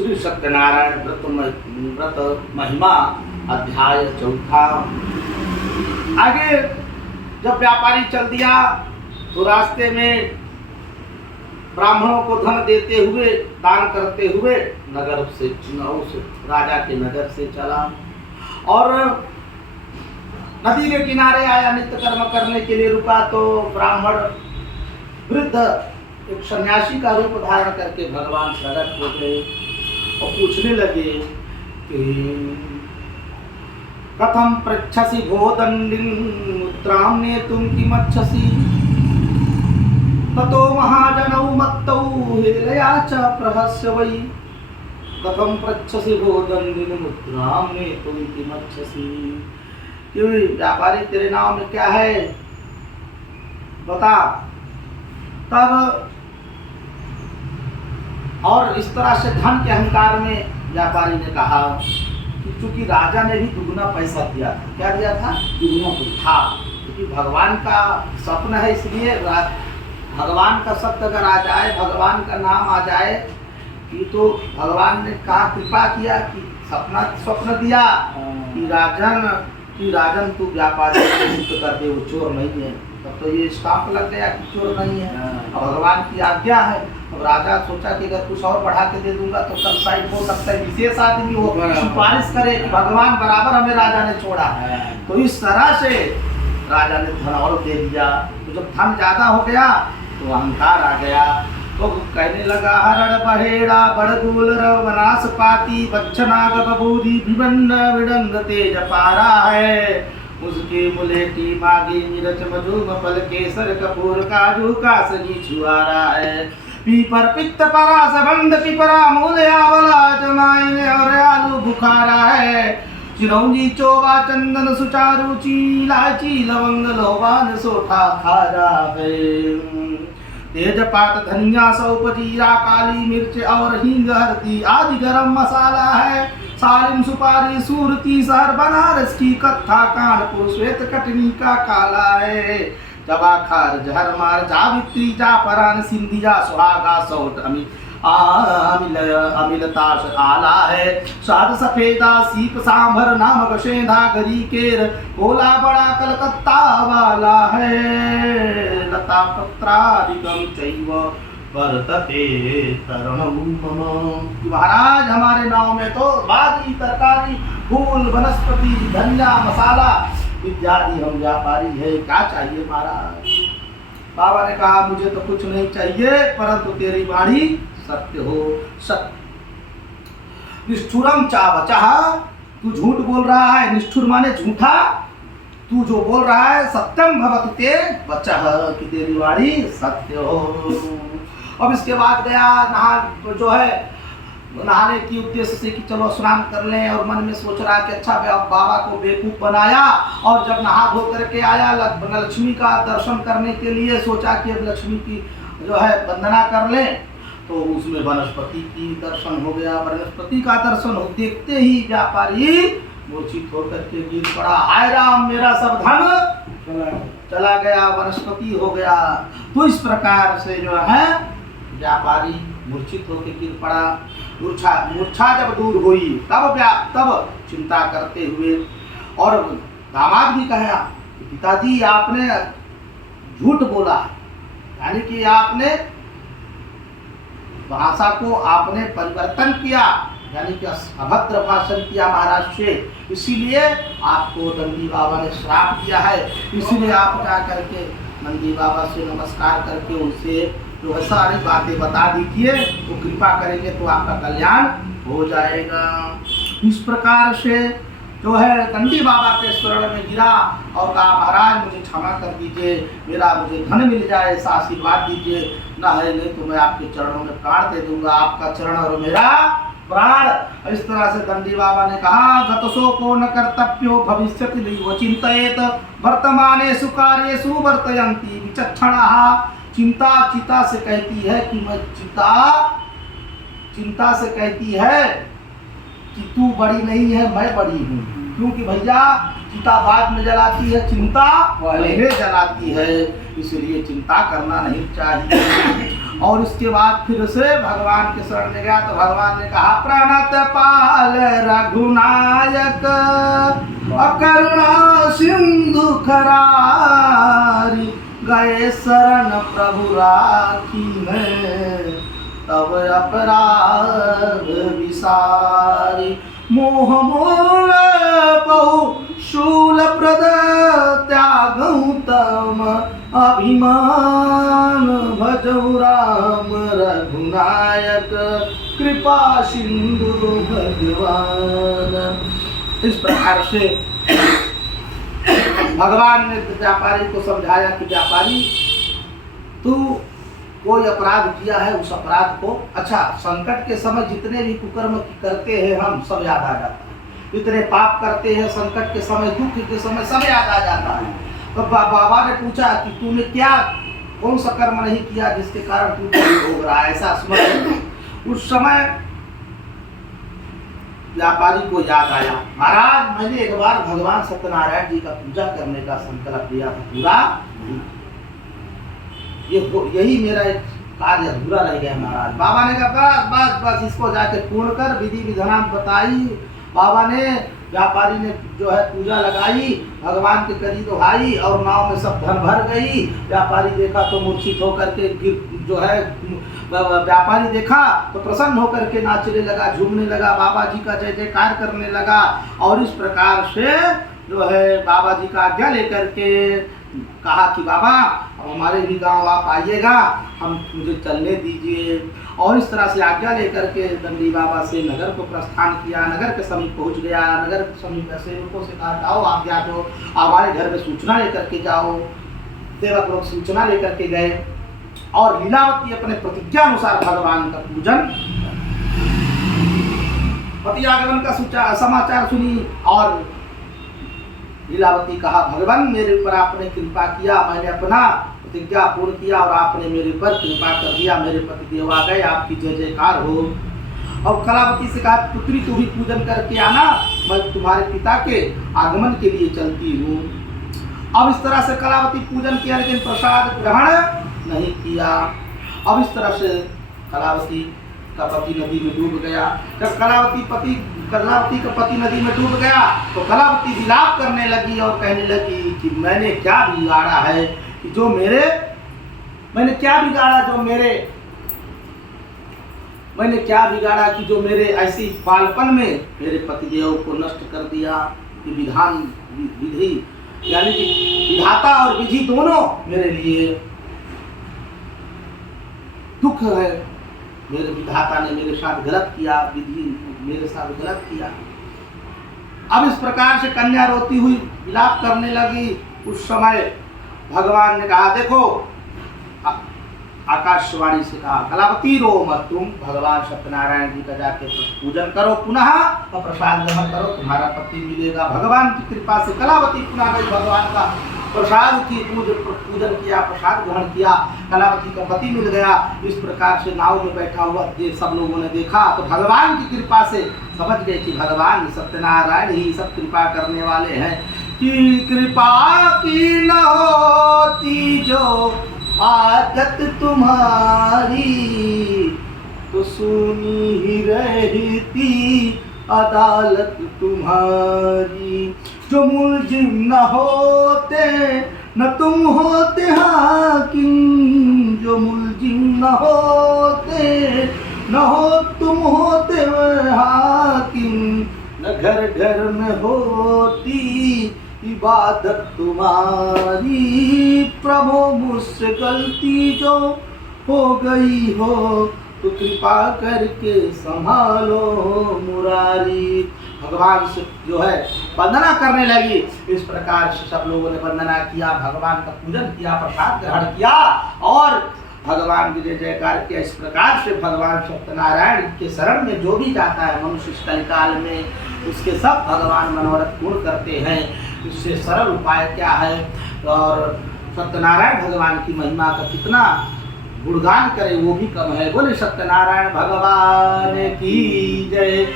श्री सत्यनारायण व्रत महिमा अध्याय 4। आगे जब व्यापारी चल दिया तो रास्ते में ब्राह्मणों को धन देते हुए, दान करते हुए नगर से, उस राजा के नगर से चला और नदी के किनारे आया। नित्य कर्म करने के लिए रुका तो ब्राह्मण वृद्ध एक सन्यासी का रूप धारण करके भगवान प्रकट हो गए और पूछने लगे कि कथम पृच्छसि भोदंडिं मुद्रां नेतुं किमच्छसि ततो महाजनौ मत्तौ हेलया च प्रहस्य वै कथम पृच्छसि भोदंडिं मुद्रां नेतुं किमच्छसि। क्यों व्यापारी, तेरे नाम में क्या है बता। तब और इस तरह से धन के अहंकार में व्यापारी ने कहा कि चूंकि राजा ने भी दुगुना पैसा दिया था। क्या दिया था? दुगुना था। क्योंकि भगवान का स्वप्न है, इसलिए भगवान का शब्द अगर आ जाए, भगवान का नाम आ जाए कि तो भगवान ने कहा, कृपा किया कि स्वप्न दिया कि राजन तू व्यापारी को मुक्त कर दे, वो चोर नहीं है। तब तो ये स्टाम्प लग गया कि चोर नहीं है, और भगवान की आज्ञा है। अब राजा सोचा कि अगर कुछ और बढ़ा के दे दूंगा तो कल साइड हो सकता है विशेष आदमी हो सिफारिश करे कि भगवान बराबर हमें राजा ने छोड़ा। तो इस तरह से राजा ने धन और दे दिया। तो जब धन ज्यादा हो गया तो अहंकार आ गया। तो कहने लगा, हरण बहेड़ा बड़गुल वनास पाती बच्छनाग बबूदी भिवंड विडंग तेज पारा है। उसके मुलेटी मागी नीरज मधुम पल केसर कपूर काजू का सजी छुआरा है। पीपर पित्त परा सबंध पिपरा मूल आवला जमाइन और आलू बुखारा है। चिरौंजी चोवा चंदन सुचारू इलायची लवंग लोबान सोठा खारा है। तेजपात धनिया सौंफ जीरा काली मिर्च और हींग हल्दी आदि गरम मसाला है। सालिम सुपारी सूरती सहर बनारस की कत्था कानपुर श्वेत कटनी का काला है। जबा खार जहर मार जावित्री जाफरान सिंधिया सुहागा सौट अमिलताश आला है। साध सफेदा सीप सांभर नामक शेंधा गरी केर भोला बड़ा कलकत्ता वाला है। लता पत्रादिकम चैव वर्तते तरणं मम। महाराज, हमारे गांव में तो भाजी तरकारी फूल वनस्पति धनिया मसाला इत्यादि हम व्यापारी है, क्या चाहिए महाराज? बाबा ने कहा, मुझे तो कुछ नहीं चाहिए, परंतु तेरी वाणी सत्य हो। सत्य निष्ठुरम चा बचा, तू झूठ बोल रहा है। निष्ठुर माने झूठा। तू जो बोल रहा है सत्यम भवतु ते बचः, कि तेरी वाणी सत्य हो। अब इसके बाद गया नहा, तो जो है नहाने की उद्देश्य से कि चलो स्नान कर लें, और मन में सोच रहा कि अच्छा बाबा को बेवकूफ बनाया। और जब नहा धो करके आया लक्ष्मी का दर्शन करने के लिए, सोचा कि अब लक्ष्मी की जो है वंदना कर लें, तो उसमें वनस्पति की दर्शन हो गया। वनस्पति का दर्शन हो देखते ही व्यापारी मूर्छित होकर के गिर पड़ा। हाय राम, मेरा सब धन चला गया, वनस्पति हो गया। तो इस प्रकार से जो है व्यापारी मूर्छित होकर गिर पड़ा। मूर्छा जब दूर हुई तब चिंता करते हुए, और दामाद भी कहा, पिताजी आपने झूठ बोला, यानी कि आपने भाषा को आपने परिवर्तन किया, यानी कि अभद्र भाषण किया महाराज से, इसीलिए आपको नंदी बाबा ने श्राप दिया है। इसीलिए आप जा करके नंदी बाबा से नमस्कार करके उनसे जो है सारी बातें बता दीजिए, तो कृपा करेंगे तो आपका कल्याण हो जाएगा। इस प्रकार से जो है नंदी बाबा के शरण में गिरा और कहा, महाराज मुझे क्षमा कर दीजिए, मुझे धन मिल जाए, ऐसा आशीर्वाद दीजिए, न है नहीं तो मैं आपके चरणों में प्राण दे दूंगा, आपका चरण और मेरा प्राण। इस तरह से नंदी बाबा ने कहा, गतसो को न कर्तव्यो भविष्यति नैव चिंतयेत वर्तमानेषु कार्येषु वर्तयन्ति विचक्षणाः। चिंता से कहती है कि मैं चिंता से कहती है कि तू बड़ी नहीं है, मैं बड़ी हूँ। क्योंकि भैया चिता बाद में जलाती है, चिंता पहले जलाती है, इसलिए चिंता करना नहीं चाहिए। और इसके बाद फिर से भगवान के शरण में गया तो भगवान ने कहा प्रणत पाल रघुनायक अकरुणा सिंधु खरारी गए शरण प्रभु राखी में तब अपराध विसारी मोह मूल बहु शूल प्रद त्यागऊ तम अभिमान भजऊ राम रघुनायक कृपा सिंधु भगवान। इस प्रकार से भगवान ने व्यापारी को समझाया कि व्यापारी तू कोई अपराध किया है उस अपराध को, अच्छा संकट के समय जितने भी कुकर्म करते हैं हम सब याद आ जाता है, जितने पाप करते हैं संकट के समय दुख के समय सब याद आ जाता है। तो बाबा ने पूछा कि तूने क्या कौन सा कर्म नहीं किया जिसके कारण तू भोग रहा है, ऐसा स्मरण। उस समय व्यापारी को याद आया महाराज मैंने एक बार भगवान सत्यनारायण जी का पूजा करने का संकल्प लिया था, पूरा यही मेरा एक कार्य अधूरा रह गया महाराज। बाबा ने कहा बस बस बस इसको जाके पूर्ण कर, विधि विधान बताई। बाबा ने व्यापारी ने जो है पूजा लगाई, भगवान के करी दोहाई और नाव में सब धन भर गई। व्यापारी देखा तो मूर्छित होकर के जो है व्यापारी देखा तो प्रसन्न होकर के नाचने लगा, झूमने लगा, बाबा जी का जय जयकार करने लगा। और इस प्रकार से जो है बाबा जी का आज्ञा लेकर के कहा कि बाबा अब हमारे भी गांव आप आइएगा, हम मुझे चलने दीजिए। और इस तरह से आज्ञा लेकर के दंडी बाबा से नगर को प्रस्थान किया, नगर के समीप पहुंच गया। नगर के समीप सेवकों से कहा जाओ आज्ञा दो, हमारे घर में सूचना लेकर के जाओ। सेवक लोग सूचना लेकर के गए और लीलावती अपने प्रतिज्ञा अनुसार भगवान का पूजन, पति आगमन का समाचार सुनी और लीलावती कहा भगवान मेरे ऊपर आपने कृपा किया, मैंने अपना प्रतिज्ञा पूर्ण किया और आपने मेरे ऊपर कृपा कर दिया, मेरे पति देव आ गए, आपकी जय जयकार हो। और कलावती से कहा पुत्री तू भी पूजन करके आना, मैं तुम्हारे पिता के आगमन के लिए चलती हूँ। अब इस तरह से कलावती पूजन किया लेकिन प्रसाद ग्रहण नहीं किया। अब इस तरह से कलावती का पति नदी में डूब गया। जब कलावती का पति नदी में डूब गया तो कलावती विलाप करने लगी और कहने लगी कि मैंने क्या बिगाड़ा है कि जो मेरे मैंने क्या बिगाड़ा कि जो मेरे ऐसी बालपन में मेरे पतिदेव को नष्ट कर दिया। कि विधि यानी कि विधाता और विधि दोनों मेरे लिए दुख है। मेरे विधाता ने मेरे साथ गलत किया, विधि मेरे साथ गलत किया। अब इस प्रकार से कन्या रोती हुई विलाप करने लगी। उस समय भगवान ने कहा देखो, आकाशवाणी से कहा कलावती रो मत, तुम भगवान सत्यनारायण जी का जाके पूजन करो पुनः और प्रसाद ग्रहण करो, तुम्हारा पति मिलेगा। भगवान की कृपा से कलावती पुनः गई, भगवान का प्रसाद की पूजन किया, प्रसाद ग्रहण किया, कलावती का पति मिल गया। इस प्रकार से नाव में बैठा हुआ सब लोगों ने देखा तो भगवान की कृपा से समझ गए कि भगवान सत्यनारायण ही सब कृपा करने वाले हैं। कि कृपा की न होती जो आदत तुम्हारी तो सुनी ही रहती अदालत तुम्हारी। जो मुलजिम न होते न तुम होते हाकिम, जो मुलजिम न होते न तुम होते हाकिम, न घर घर में होती इबादत तुम्हारी। प्रभु मुझसे गलती जो हो गई हो तो कृपा करके संभालो मुरारी। भगवान से जो है वंदना करने लगी। इस प्रकार से सब लोगों ने वंदना किया, भगवान का पूजन किया, प्रसाद ग्रहण किया और भगवान की जय जयकार किया। इस प्रकार से भगवान सत्यनारायण के शरण में जो भी जाता है मनुष्य इस कलिकाल में, उसके सब भगवान मनोरथ पूर्ण करते हैं। इससे सरल उपाय क्या है और सत्यनारायण भगवान की महिमा का कितना गुणगान करें वो भी कम है। बोले सत्यनारायण भगवान की जय।